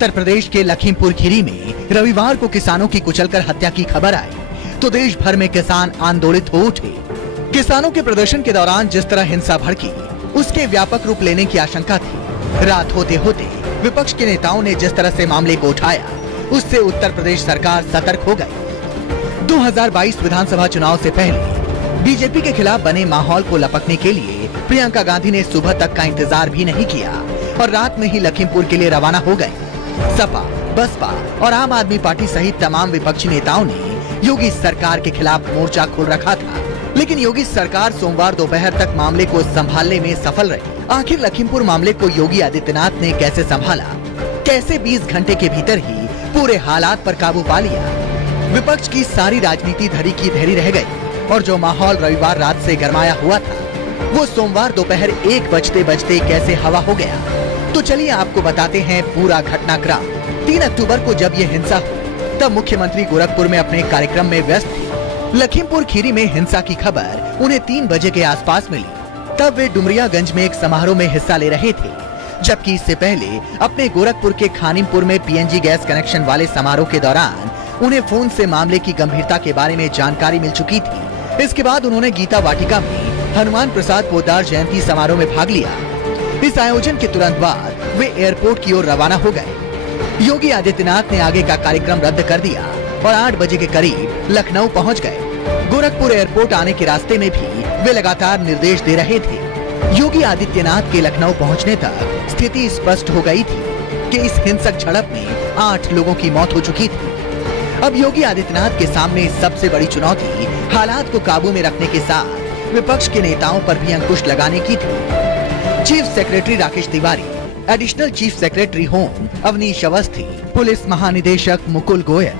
उत्तर प्रदेश के लखीमपुर खीरी में रविवार को किसानों की कुचलकर हत्या की खबर आई तो देश भर में किसान आंदोलित हो उठे। किसानों के प्रदर्शन के दौरान जिस तरह हिंसा भड़की, उसके व्यापक रूप लेने की आशंका थी। रात होते होते विपक्ष के नेताओं ने जिस तरह से मामले को उठाया, उससे उत्तर प्रदेश सरकार सतर्क हो गई। 2022 विधानसभा चुनाव से पहले बीजेपी के खिलाफ बने माहौल को लपकने के लिए प्रियंका गांधी ने सुबह तक का इंतजार भी नहीं किया और रात में ही लखीमपुर के लिए रवाना हो गए। सपा, बसपा और आम आदमी पार्टी सहित तमाम विपक्षी नेताओं ने योगी सरकार के खिलाफ मोर्चा खोल रखा था, लेकिन योगी सरकार सोमवार दोपहर तक मामले को संभालने में सफल रही। आखिर लखीमपुर मामले को योगी आदित्यनाथ ने कैसे संभाला, कैसे 20 घंटे के भीतर ही पूरे हालात पर काबू पा लिया। विपक्ष की सारी राजनीति धरी की धरी रह गई और जो माहौल रविवार रात से गरमाया हुआ था, वो सोमवार दोपहर 1 बजते कैसे हवा हो गया। तो चलिए आपको बताते हैं पूरा घटनाक्रम। 3 अक्टूबर को जब ये हिंसा हुई, तब मुख्यमंत्री गोरखपुर में अपने कार्यक्रम में व्यस्त थे। लखीमपुर खीरी में हिंसा की खबर उन्हें 3 बजे के आसपास मिली। तब वे डुमरियागंज में एक समारोह में हिस्सा ले रहे थे, जबकि इससे पहले अपने गोरखपुर के खानिमपुर में पीएनजी गैस कनेक्शन वाले समारोह के दौरान उन्हें फोन से मामले की गंभीरता के बारे में जानकारी मिल चुकी थी। इसके बाद उन्होंने गीता वाटिका में हनुमान प्रसाद पोद्दार जयंती समारोह में भाग लिया। इस आयोजन के तुरंत बाद वे एयरपोर्ट की ओर रवाना हो गए। योगी आदित्यनाथ ने आगे का कार्यक्रम रद्द कर दिया और 8 बजे के करीब लखनऊ पहुंच गए। गोरखपुर एयरपोर्ट आने के रास्ते में भी वे लगातार निर्देश दे रहे थे। योगी आदित्यनाथ के लखनऊ पहुंचने तक स्थिति स्पष्ट हो गई थी कि इस हिंसक झड़प में 8 लोगों की मौत हो चुकी थी। अब योगी आदित्यनाथ के सामने सबसे बड़ी चुनौती हालात को काबू में रखने के साथ विपक्ष के नेताओं पर भी अंकुश लगाने की थी। Chief secretary Rakesh Tiwari, additional chief secretary home Awanish Awasthi, police महानिदेशक Mukul Goyal,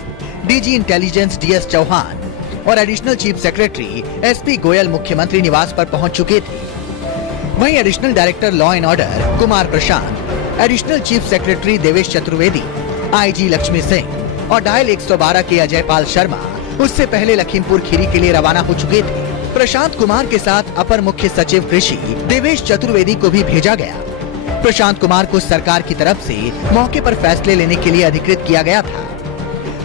DG intelligence DS Chauhan और additional chief secretary SP Goyal मुख्यमंत्री निवास पर पहुंच चुके थे। वहीं additional director law and order Kumar Prashant, additional chief secretary Devesh Chaturvedi, IG Lakshmi Singh और डायल 112 के अजय पाल शर्मा उससे पहले लखीमपुर खीरी के लिए रवाना हो चुके थे। प्रशांत कुमार के साथ अपर मुख्य सचिव कृषि देवेश चतुर्वेदी को भी भेजा गया। प्रशांत कुमार को सरकार की तरफ से मौके पर फैसले लेने के लिए अधिकृत किया गया था।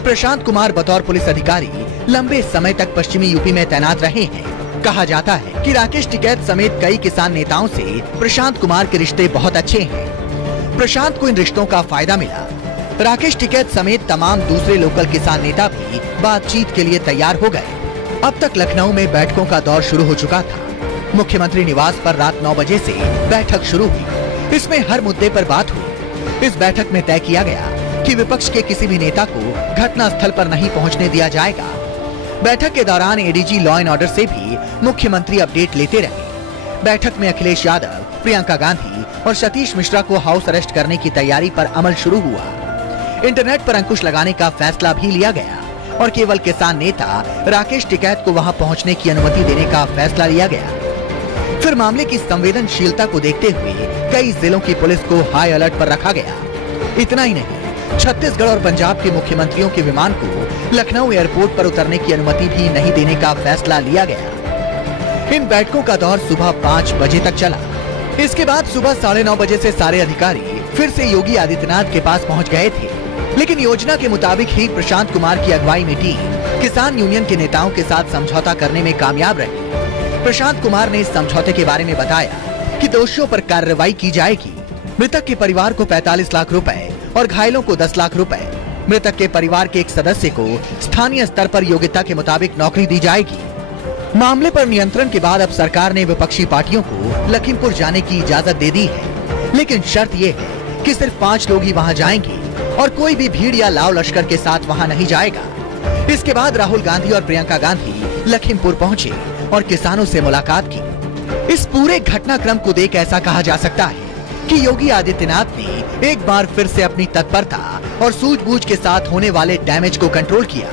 प्रशांत कुमार बतौर पुलिस अधिकारी लंबे समय तक पश्चिमी यूपी में तैनात रहे हैं। कहा जाता है कि राकेश टिकैत समेत कई किसान नेताओं से प्रशांत कुमार के रिश्ते बहुत अच्छे हैं। प्रशांत को इन रिश्तों का फायदा मिला। राकेश टिकैत समेत तमाम दूसरे लोकल किसान नेता भी बातचीत के लिए तैयार हो गए। अब तक लखनऊ में बैठकों का दौर शुरू हो चुका था। मुख्यमंत्री निवास पर रात 9 बजे से बैठक शुरू हुई। इसमें हर मुद्दे पर बात हुई। इस बैठक में तय किया गया कि विपक्ष के किसी भी नेता को घटना स्थल पर नहीं पहुंचने दिया जाएगा। बैठक के दौरान एडीजी लॉ एंड ऑर्डर से भी मुख्यमंत्री अपडेट लेते रहे। बैठक में अखिलेश यादव, प्रियंका गांधी और सतीश मिश्रा को हाउस अरेस्ट करने की तैयारी पर अमल शुरू हुआ। इंटरनेट पर अंकुश लगाने का फैसला भी लिया गया और केवल किसान नेता राकेश टिकैत को वहां पहुंचने की अनुमति देने का फैसला लिया गया। फिर मामले की संवेदनशीलता को देखते हुए कई जिलों की पुलिस को हाई अलर्ट पर रखा गया। इतना ही नहीं, छत्तीसगढ़ और पंजाब के मुख्यमंत्रियों के विमान को लखनऊ एयरपोर्ट पर उतरने की अनुमति भी नहीं देने का फैसला लिया गया। इन बैठकों का दौर सुबह 5 बजे तक चला। इसके बाद सुबह 9:30 बजे से सारे अधिकारी फिर से योगी आदित्यनाथ के पास पहुंच गए थे, लेकिन योजना के मुताबिक ही प्रशांत कुमार की अगुवाई में टीम किसान यूनियन के नेताओं के साथ समझौता करने में कामयाब रही। प्रशांत कुमार ने इस समझौते के बारे में बताया कि दोषियों पर कार्रवाई की जाएगी। मृतक के परिवार को 45 लाख रुपए और घायलों को 10 लाख रुपए। मृतक के परिवार के एक सदस्य को स्थानीय स्तर पर योग्यता के मुताबिक नौकरी दी जाएगी। मामले पर नियंत्रण के बाद अब सरकार ने विपक्षी पार्टियों को लखीमपुर जाने की इजाजत दे दी है, लेकिन शर्त ये है कि सिर्फ 5 लोग ही वहाँ जाएंगे और कोई भी भीड़ या लाव लश्कर के साथ वहां नहीं जाएगा। इसके बाद राहुल गांधी और प्रियंका गांधी लखीमपुर पहुंचे और किसानों से मुलाकात की। इस पूरे घटनाक्रम को देख ऐसा कहा जा सकता है कि योगी आदित्यनाथ ने एक बार फिर से अपनी तत्परता और सूझबूझ के साथ होने वाले डैमेज को कंट्रोल किया।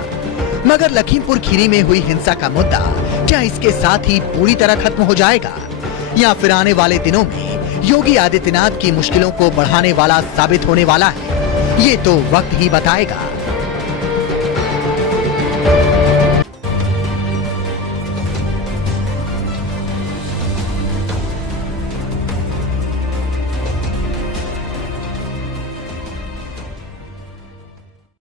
मगर लखीमपुर खीरी में हुई हिंसा का मुद्दा क्या इसके साथ ही पूरी तरह खत्म हो जाएगा, या फिर आने वाले दिनों में योगी आदित्यनाथ की मुश्किलों को बढ़ाने वाला साबित होने वाला है? ये तो वक्त ही बताएगा।